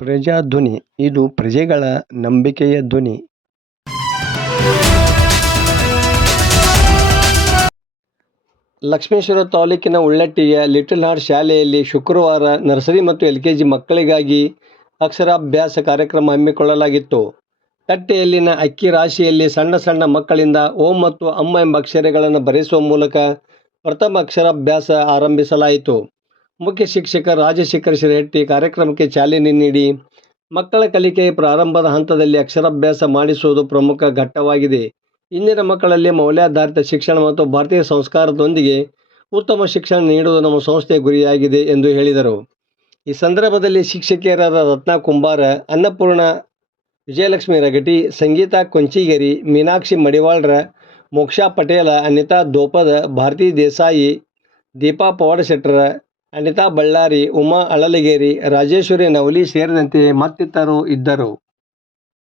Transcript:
ಪ್ರಜಾಧ್ವನಿ ಇದು ಪ್ರಜೆಗಳ ನಂಬಿಕೆಯ ಧ್ವನಿ. ಲಕ್ಷ್ಮೇಶ್ವರ ತಾಲೂಕಿನ ಉಳ್ಳಟ್ಟಿಯ ಲಿಟಲ್ ಹಾರ್ಟ್ ಶಾಲೆಯಲ್ಲಿ ಶುಕ್ರವಾರ ನರ್ಸರಿ ಮತ್ತು LKG ಮಕ್ಕಳಿಗಾಗಿ ಅಕ್ಷರಾಭ್ಯಾಸ ಕಾರ್ಯಕ್ರಮ ಹಮ್ಮಿಕೊಳ್ಳಲಾಗಿತ್ತು. ತಟ್ಟೆಯಲ್ಲಿನ ಅಕ್ಕಿ ರಾಶಿಯಲ್ಲಿ ಸಣ್ಣ ಸಣ್ಣ ಮಕ್ಕಳಿಂದ ಓಂ ಮತ್ತು ಅಮ್ಮ ಎಂಬ ಅಕ್ಷರಗಳನ್ನು ಬರೆಸುವ ಮೂಲಕ ಪ್ರಥಮ ಅಕ್ಷರಾಭ್ಯಾಸ ಆರಂಭಿಸಲಾಯಿತು. ಮುಖ್ಯ ಶಿಕ್ಷಕ ರಾಜಶೇಖರ ಶಿರಹಟ್ಟಿ ಕಾರ್ಯಕ್ರಮಕ್ಕೆ ಚಾಲನೆ ನೀಡಿ, ಮಕ್ಕಳ ಕಲಿಕೆಯ ಪ್ರಾರಂಭದ ಹಂತದಲ್ಲಿ ಅಕ್ಷರಾಭ್ಯಾಸ ಮಾಡಿಸುವುದು ಪ್ರಮುಖ ಘಟ್ಟವಾಗಿದೆ. ಇಂದಿನ ಮಕ್ಕಳಲ್ಲಿ ಮೌಲ್ಯಾಧಾರಿತ ಶಿಕ್ಷಣ ಮತ್ತು ಭಾರತೀಯ ಸಂಸ್ಕಾರದೊಂದಿಗೆ ಉತ್ತಮ ಶಿಕ್ಷಣ ನೀಡುವುದು ನಮ್ಮ ಸಂಸ್ಥೆಯ ಗುರಿಯಾಗಿದೆ ಎಂದು ಹೇಳಿದರು. ಈ ಸಂದರ್ಭದಲ್ಲಿ ಶಿಕ್ಷಕಿಯರಾದ ರತ್ನಾ ಕುಂಬಾರ, ಅನ್ನಪೂರ್ಣ, ವಿಜಯಲಕ್ಷ್ಮಿ ರಗಟಿ, ಸಂಗೀತಾ ಕೊಂಚಿಗೇರಿ, ಮೀನಾಕ್ಷಿ ಮಡಿವಾಳ್ರ, ಮೋಕ್ಷಾ ಪಟೇಲ, ಅನಿತಾ ದೋಪದ, ಭಾರತಿ ದೇಸಾಯಿ, ದೀಪಾ ಪವಾಡಶೆಟ್ಟರ, ಅನಿತಾ ಬಳ್ಳಾರಿ, ಉಮಾ ಅಳಲಗೇರಿ, ರಾಜೇಶ್ವರಿ ನವಲಿ ಸೇರಿದಂತೆ ಮತ್ತಿತರರು ಇದ್ದರು.